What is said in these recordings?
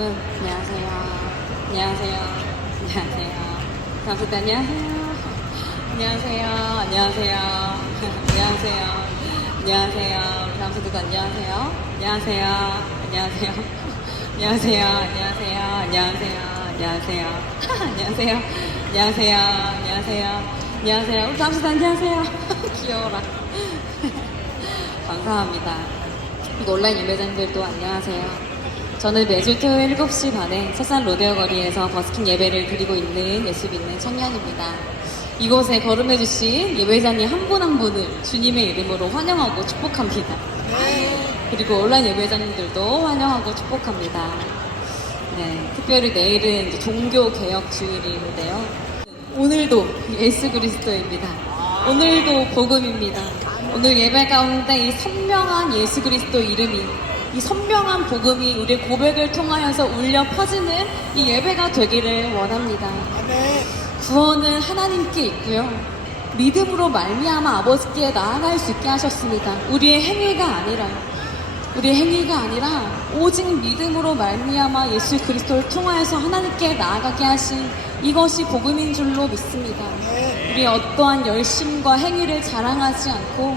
여러분, 안녕하세요. 안녕하세요. 안녕하세요. 감사합니다. 안녕하세요. 안녕하세요. 안녕하세요. 안녕하세요. 안녕하세요. 우리. 안녕하세요. 안녕하세요. 안녕하세요. 안녕하세요. 안녕하세요. 안녕하세요. 안녕하세요. 안녕하세요. 안녕하세요. 안녕하세요. 안녕하세요. 우리 감사합니다. 안녕하세요. 귀여워라. 감사합니다. 온라인 예배자님들도 안녕하세요. 저는 매주 토요일 7시 반에 서산 로데오 거리에서 버스킹 예배를 드리고 있는 예수 믿는 청년입니다. 이곳에 거름해주신 예배자님 한 분 한 분을 주님의 이름으로 환영하고 축복합니다. 그리고 온라인 예배자님들도 환영하고 축복합니다. 네, 특별히 내일은 종교 개혁 주일인데요. 오늘도 예수 그리스도입니다. 오늘도 복음입니다. 오늘 예배 가운데 이 선명한 예수 그리스도 이름이 이 선명한 복음이 우리의 고백을 통하여서 울려 퍼지는 이 예배가 되기를 원합니다. 구원은 하나님께 있고요. 믿음으로 말미암아 아버지께 나아갈 수 있게 하셨습니다. 우리의 행위가 아니라 우리의 행위가 아니라 오직 믿음으로 말미암아 예수 그리스도를 통하여서 하나님께 나아가게 하신 이것이 복음인 줄로 믿습니다. 우리의 어떠한 열심과 행위를 자랑하지 않고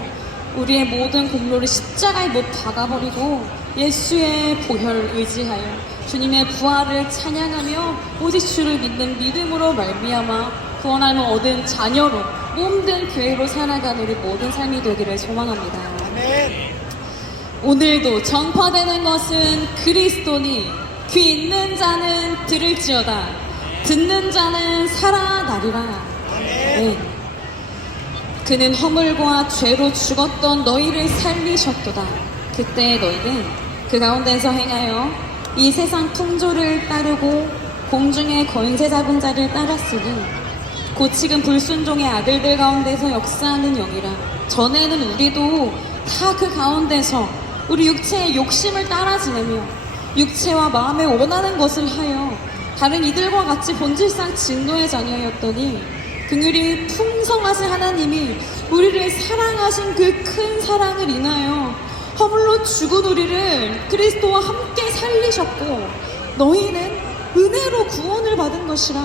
우리의 모든 공로를 십자가에 못 박아버리고 예수의 보혈을 의지하여 주님의 부활을 찬양하며 오직 주를 믿는 믿음으로 말미암아 구원함을 얻은 자녀로 몸된 교회로 살아가는 우리 모든 삶이 되기를 소망합니다. 오늘도 전파되는 것은 그리스도니 귀 있는 자는 들을지어다 듣는 자는 살아나리라 네. 그는 허물과 죄로 죽었던 너희를 살리셨도다 그때 너희는 그 가운데서 행하여 이 세상 풍조를 따르고 공중의 권세 잡은 자를 따랐으니 곧 지금 불순종의 아들들 가운데서 역사하는 영이라. 전에는 우리도 다 그 가운데서 우리 육체의 욕심을 따라 지내며 육체와 마음에 원하는 것을 하여 다른 이들과 같이 본질상 진노의 자녀였더니 긍휼이 풍성하신 하나님이 우리를 사랑하신 그 큰 사랑을 인하여 허물로 죽은 우리를 그리스도와 함께 살리셨고 너희는 은혜로 구원을 받은 것이라.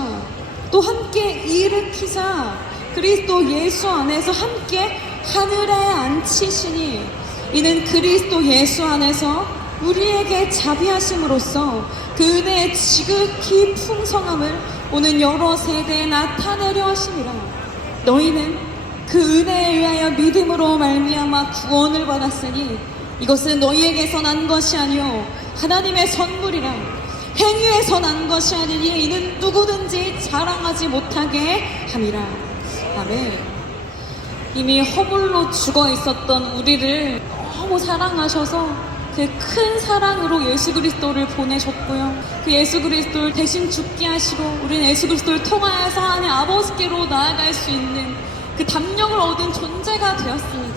또 함께 일으키사 그리스도 예수 안에서 함께 하늘에 앉히시니 이는 그리스도 예수 안에서 우리에게 자비하심으로써 그 은혜의 지극히 풍성함을 오는 여러 세대에 나타내려 하심이라. 너희는 그 은혜에 의하여 믿음으로 말미암아 구원을 받았으니 이것은 너희에게서 난 것이 아니요 하나님의 선물이라 행위에서 난 것이 아니니 이는 누구든지 자랑하지 못하게 함이라 아멘 이미 허물로 죽어 있었던 우리를 너무 사랑하셔서 그큰 사랑으로 예수 그리스도를 보내셨고요. 그 예수 그리스도를 대신 죽게 하시고 우리는 예수 그리스도를 통하여서 하나님 아버지께로 나아갈 수 있는 그 담력을 얻은 존재가 되었습니다.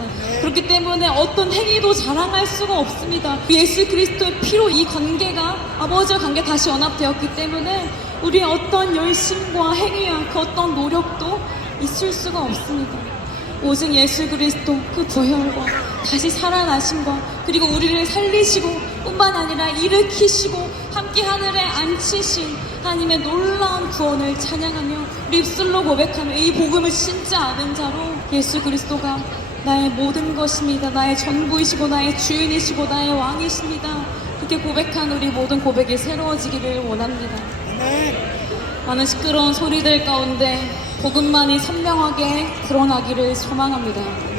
그렇기 때문에 어떤 행위도 자랑할 수가 없습니다. 예수 그리스도의 피로 이 관계가 아버지와 관계 다시 연합되었기 때문에 우리의 어떤 열심과 행위와 그 어떤 노력도 있을 수가 없습니다. 오직 예수 그리스도 그 부혈과 다시 살아나신 것 그리고 우리를 살리시고 뿐만 아니라 일으키시고 함께 하늘에 앉히신 하나님의 놀라운 구원을 찬양하며 입술로 고백하며 이 복음을 진짜 아는 자로 예수 그리스도가 나의 모든 것입니다. 나의 전부이시고 나의 주인이시고 나의 왕이십니다. 그렇게 고백한 우리 모든 고백이 새로워지기를 원합니다. 많은 시끄러운 소리들 가운데 복음만이 선명하게 드러나기를 소망합니다.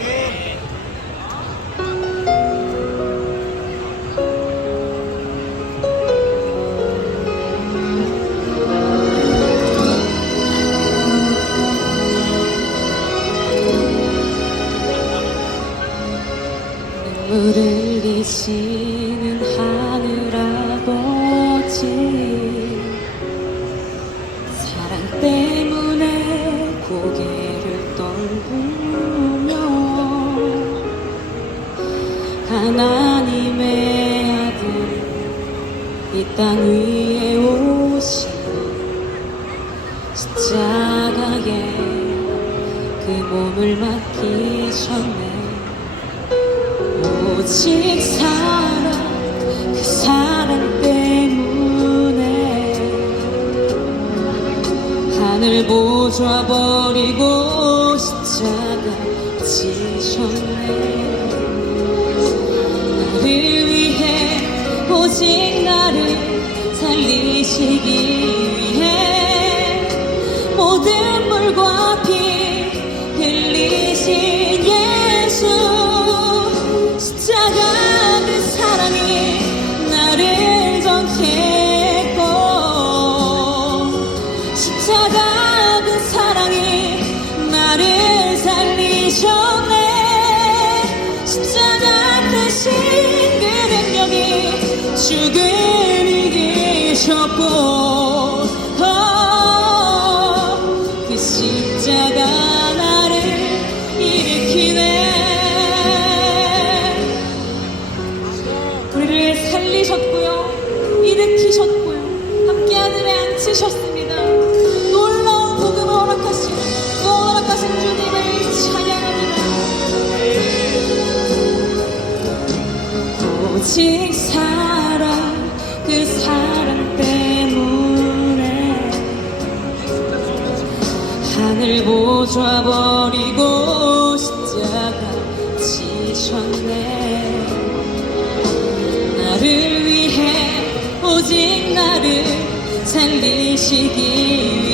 흘리시는 하늘 아버지. 사랑 때문에 고개를 떨구며 하나님의 아들 이 땅 위에 오시고 십자가에 그 몸을 맡기셨네 오직 사랑 그 사랑 때문에. 하늘 보좌 버리고 십자가 지셨네. 나를 위해 오직 나를 살리시기 십자가 그 사랑이 나를 살리셨네. 십자가 대신 그 능력이 죽음을 이기셨고 오직 나를 살리시기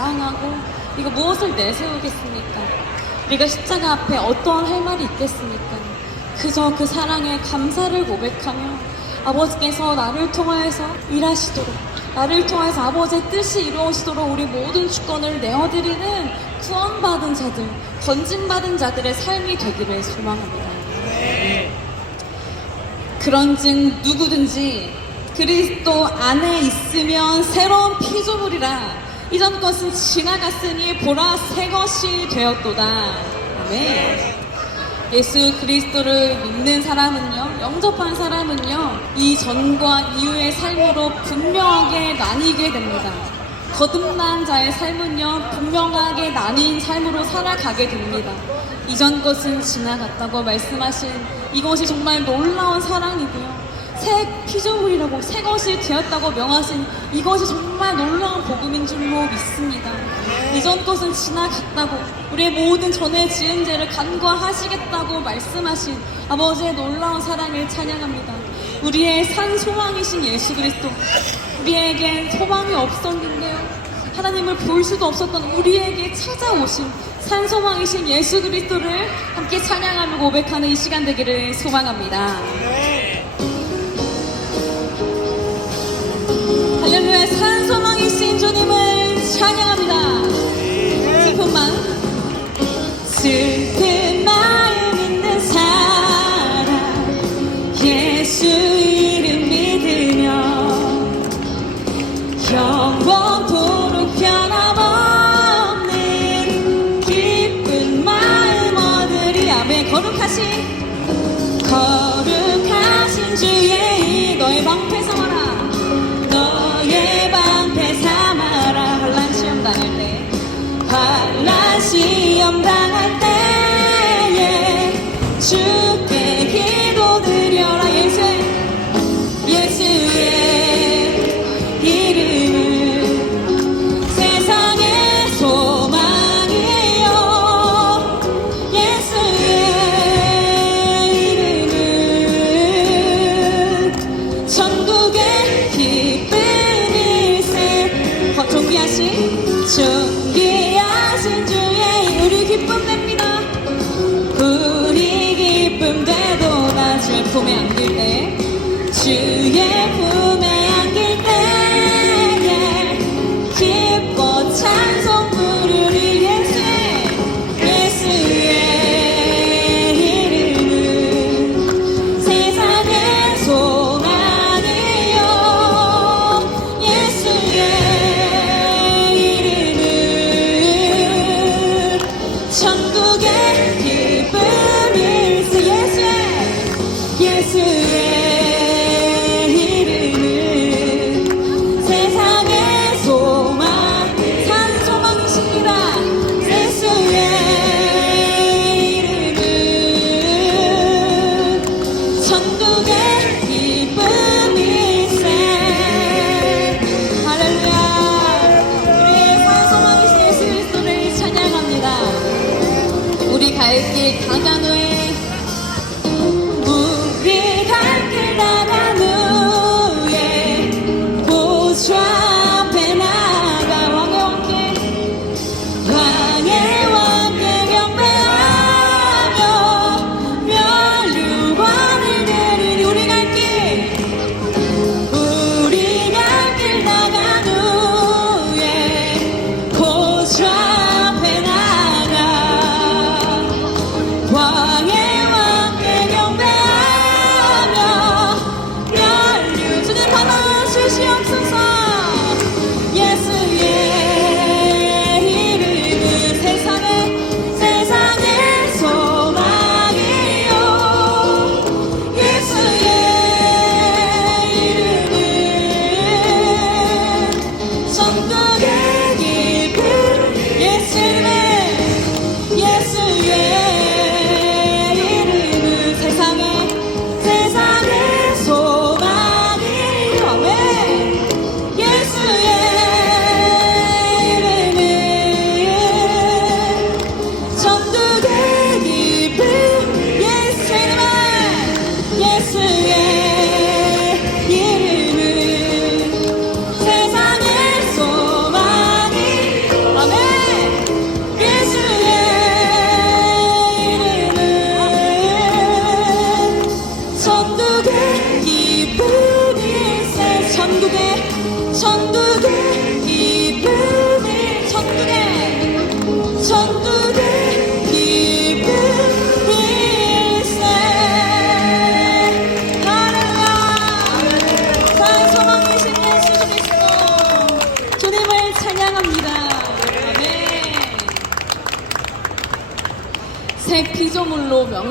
자랑하고 이거 무엇을 내세우겠습니까? 우리가 십자가 앞에 어떠한 할 말이 있겠습니까? 그저 그 사랑에 감사를 고백하며 아버지께서 나를 통하여서 일하시도록 나를 통해서 아버지의 뜻이 이루어지도록 우리 모든 주권을 내어드리는 구원받은 자들, 건진받은 자들의 삶이 되기를 소망합니다. 그런즉 누구든지 그리스도 안에 있으면 새로운 피조물이라 이전 것은 지나갔으니 보라 새 것이 되었도다. 아멘. 예수 그리스도를 믿는 사람은요, 영접한 사람은요, 이 전과 이후의 삶으로 분명하게 나뉘게 됩니다. 거듭난 자의 삶은요, 분명하게 나뉜 삶으로 살아가게 됩니다. 이전 것은 지나갔다고 말씀하신 이것이 정말 놀라운 사랑이고요. 새 피조물이라고 새 것이 되었다고 명하신 이것이 정말 놀라운 복음인 줄로 믿습니다. 네. 이전 것은 지나갔다고 우리의 모든 전에 지은 죄를 간과하시겠다고 말씀하신 아버지의 놀라운 사랑을 찬양합니다. 우리의 산 소망이신 예수 그리스도 우리에겐 소망이 없었는데요. 하나님을 볼 수도 없었던 우리에게 찾아오신 산 소망이신 예수 그리스도를 함께 찬양하며 고백하는 이 시간 되기를 소망합니다. 네. 산 소망이신 주님을 찬양합니다. 슬픈 마음. 슬픈 마음 있는 사람 예수 high.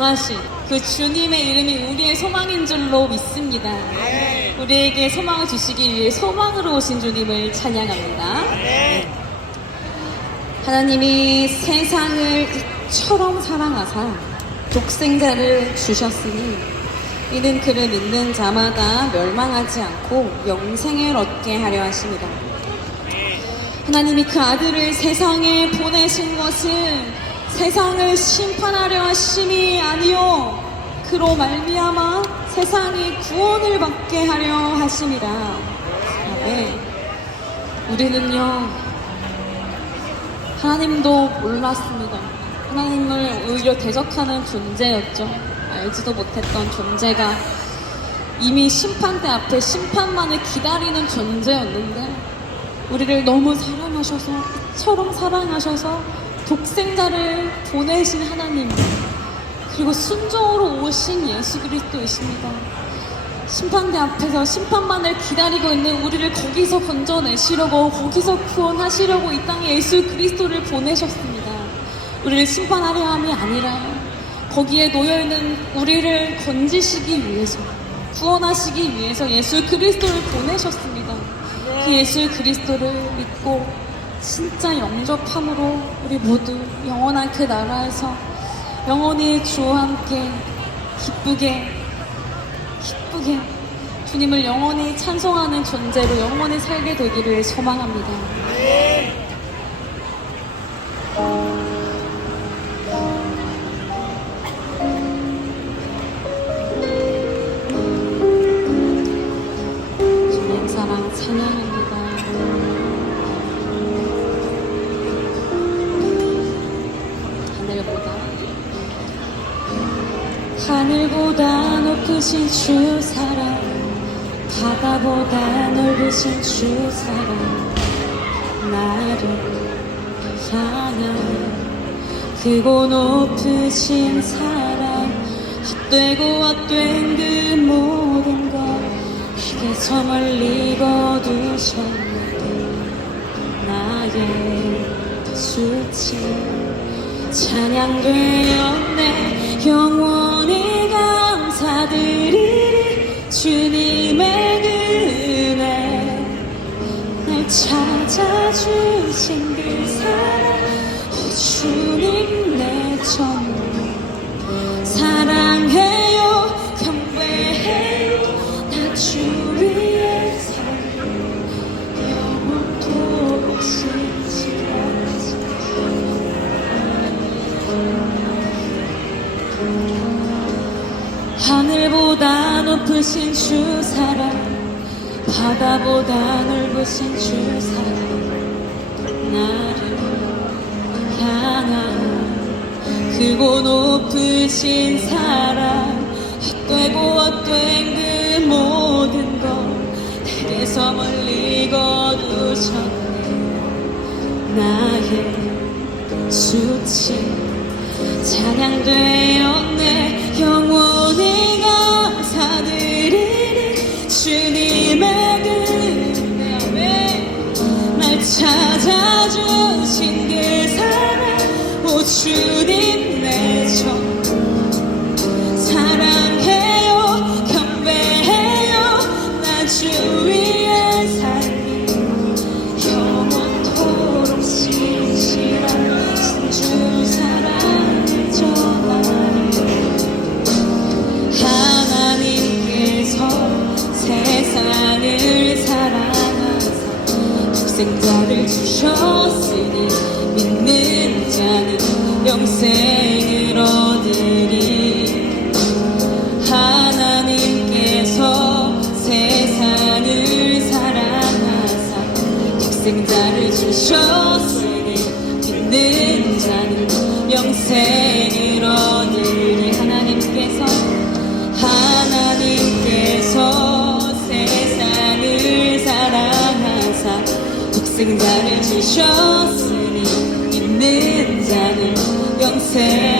원하신 그 주님의 이름이 우리의 소망인 줄로 믿습니다. 우리에게 소망을 주시기 위해 소망으로 오신 주님을 찬양합니다. 하나님이 세상을 이처럼 사랑하사 독생자를 주셨으니 이는 그를 믿는 자마다 멸망하지 않고 영생을 얻게 하려 하십니다. 하나님이 그 아들을 세상에 보내신 것은 세상을 심판하려 하심이 아니요 그로 말미암아 세상이 구원을 받게 하려 하심이라. 우리는요 하나님도 몰랐습니다. 하나님을 오히려 대적하는 존재였죠. 알지도 못했던 존재가 이미 심판대 앞에 심판만을 기다리는 존재였는데 우리를 너무 사랑하셔서 이처럼 사랑하셔서 독생자를 보내신 하나님 그리고 순종으로 오신 예수 그리스도이십니다. 심판대 앞에서 심판만을 기다리고 있는 우리를 거기서 건져내시려고 거기서 구원하시려고 이 땅에 예수 그리스도를 보내셨습니다. 우리를 심판하려 함이 아니라 거기에 놓여 있는 우리를 건지시기 위해서 구원하시기 위해서 예수 그리스도를 보내셨습니다. 그 예수 그리스도를 믿고 진짜 영접함으로 우리 모두 영원한 그 나라에서 영원히 주와 함께 기쁘게 기쁘게 주님을 영원히 찬송하는 존재로 영원히 살게 되기를 소망합니다. 주 사랑 바다보다 넓으신 주 사랑 나를 향한 크고 높으신 사랑 헛되고 헛된 그 모든 것 내게 저 멀리 거두셨네 나의 수치 찬양되었네 영원 찾아주신 그 사랑 오 주님 내 전부 사랑해요. 경배해요. 나 주 위에 서 영원토록 신실하시 하늘보다 높으신 주 사랑 바다보다 넓으신 주 사랑 나를 향한 크고 높으신 사랑 헛되고 헛된 그 모든 것 내게서 멀리 거두셨네. 나의 수치 찬양되었 독생자를 주셨으니 믿는 자는 영생 주셨으니 믿는 자는 영생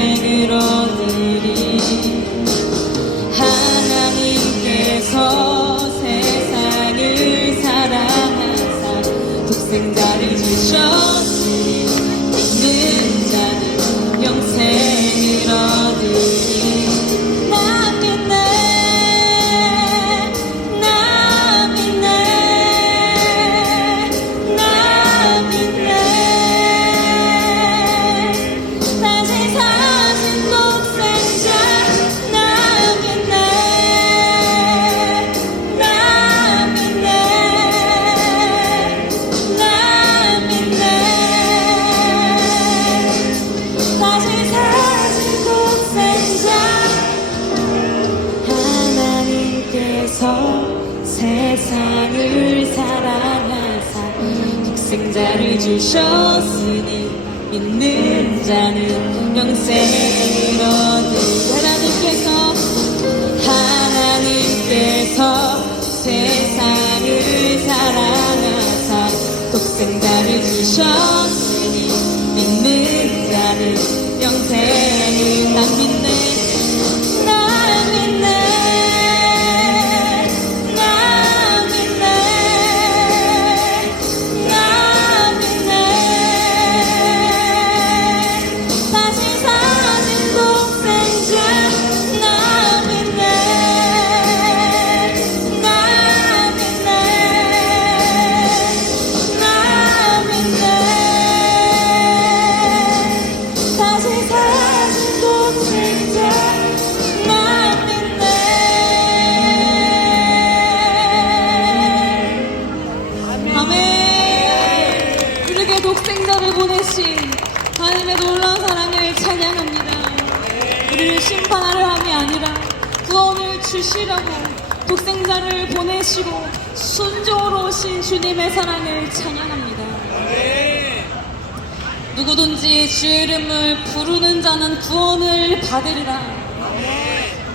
누구든지 주의 이름을 부르는 자는 구원을 받으리라.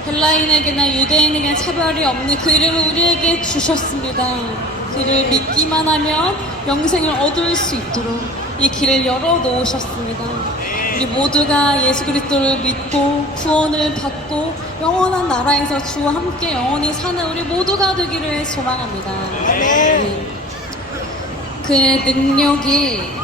헬라인에게나 유대인에게 차별이 없는 그 이름을 우리에게 주셨습니다. 그를 믿기만 하면 영생을 얻을 수 있도록 이 길을 열어 놓으셨습니다. 우리 모두가 예수 그리스도를 믿고 구원을 받고 영원한 나라에서 주와 함께 영원히 사는 우리 모두가 되기를 소망합니다. 네. 그의 능력이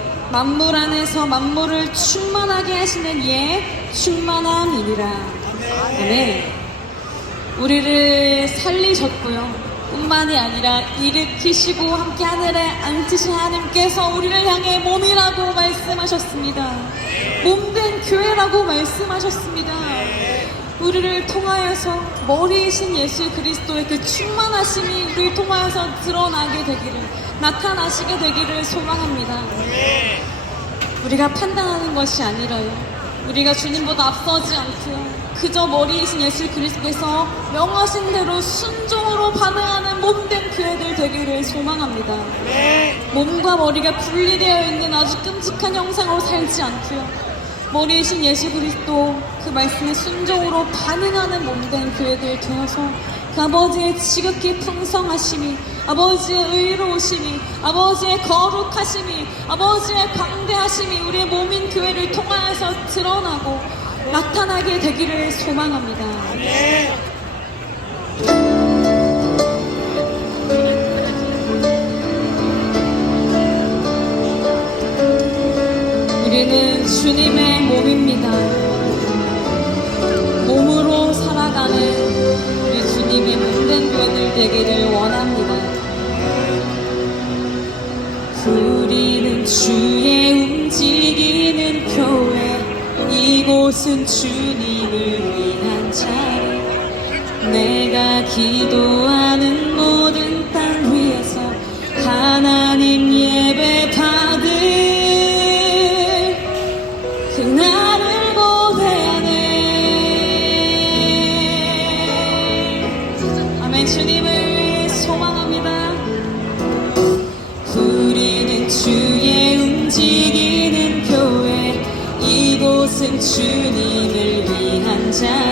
만물 안에서 만물을 충만하게 하시는 이의 충만함이니라. 아멘. 우리를 살리셨고요. 뿐만이 아니라 일으키시고 함께 하늘에 앉으신 하나님께서 우리를 향해 몸이라고 말씀하셨습니다. 몸된 교회라고 말씀하셨습니다. 우리를 통하여서 머리이신 예수 그리스도의 그 충만하심이 우리를 통하여서 드러나게 되기를 나타나시게 되기를 소망합니다. 우리가 판단하는 것이 아니라요. 우리가 주님보다 앞서지 않고요. 그저 머리이신 예수 그리스도께서 명하신 대로 순종으로 반응하는 몸된 교회들 되기를 소망합니다. 몸과 머리가 분리되어 있는 아주 끔찍한 형상으로 살지 않고요. 머리이신 예수 그리스도 그 말씀에 순종으로 반응하는 몸된 교회들 되어서 그 아버지의 지극히 풍성하심이 아버지의 의로우심이 아버지의 거룩하심이 아버지의 광대하심이 우리의 몸인 교회를 통하여서 드러나고 나타나게 되기를 소망합니다. 우리는 주님의 몸입니다. 교회들 되기를 원합니다. 우리는 주의 움직이는 교회 이곳은 주님을 위한 자리 내가 기도하는 모든 땅 위에서 하나님 예배 주님을 위한 자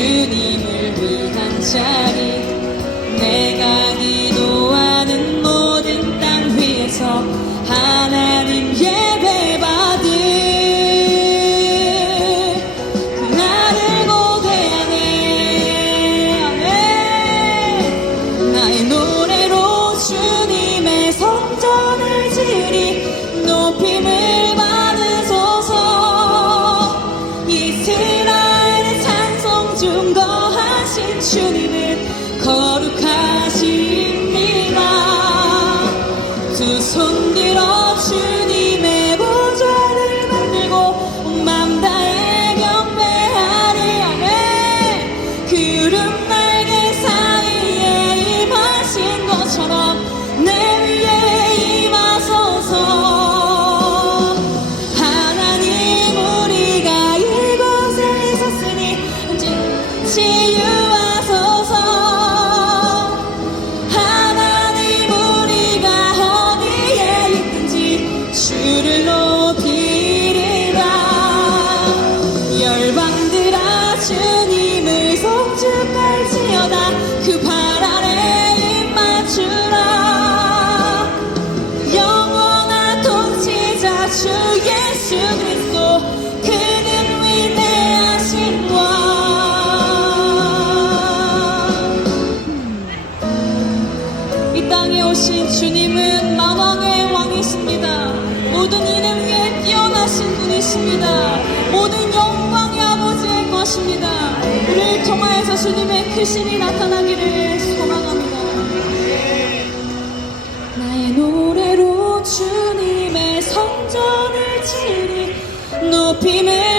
주님을 위한 자리. 내가 분이십니다. 모든 영광이 아버지의 것입니다. 우리를 통하여서 주님의 크신이 나타나기를 소망합니다. 나의 노래로 주님의 성전을 치리 높임을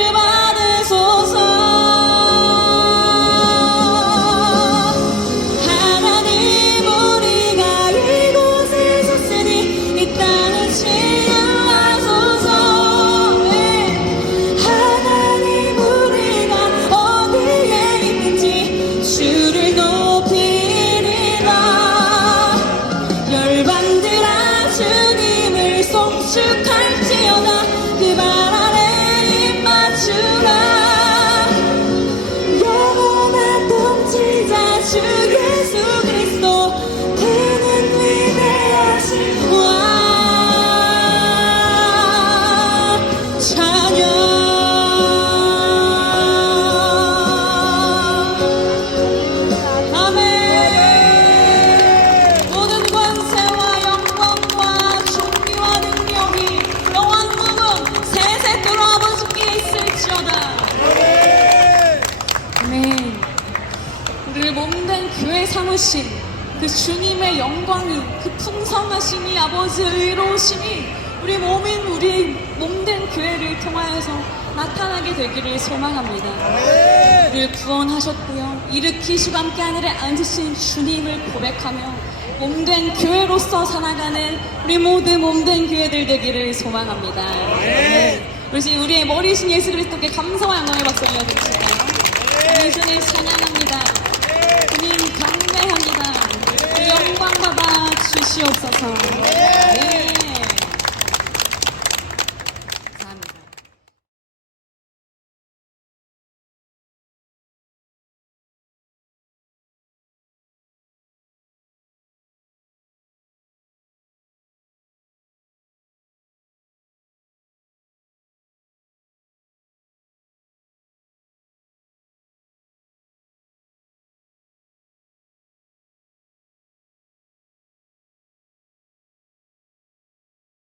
아버지 의로우심이 우리 몸인 우리 몸된 교회를 통하여서 나타나게 되기를 소망합니다. 우리를 구원하셨고요. 일으키시고 함께 하늘에 앉으신 주님을 고백하며 몸된 교회로서 살아가는 우리 모두 몸된 교회들 되기를 소망합니다. 우리 우리의 머리신 예수 그리스도께 감사와 영광의 박수 올려드리실까요? 예수님 찬양합니다. 주시옵소서. 네. 예.